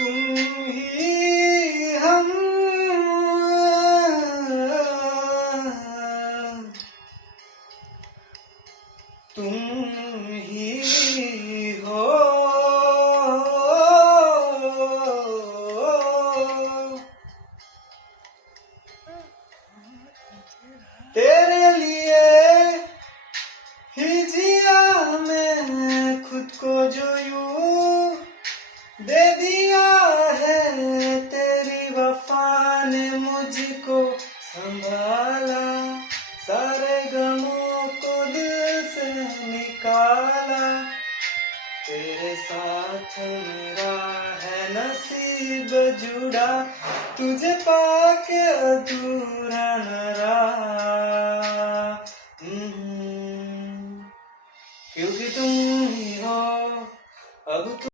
तुम ही हम तुम ही हो तेरे लिए ही जिया मैं खुद को जो यूं दे दिया है तेरी वफा ने मुझको संभाला सारे गमों को दिल से निकाला तेरे साथ मेरा है नसीब जुड़ा तुझे पाके अधूरा न रहा क्योंकि तुम ही हो अब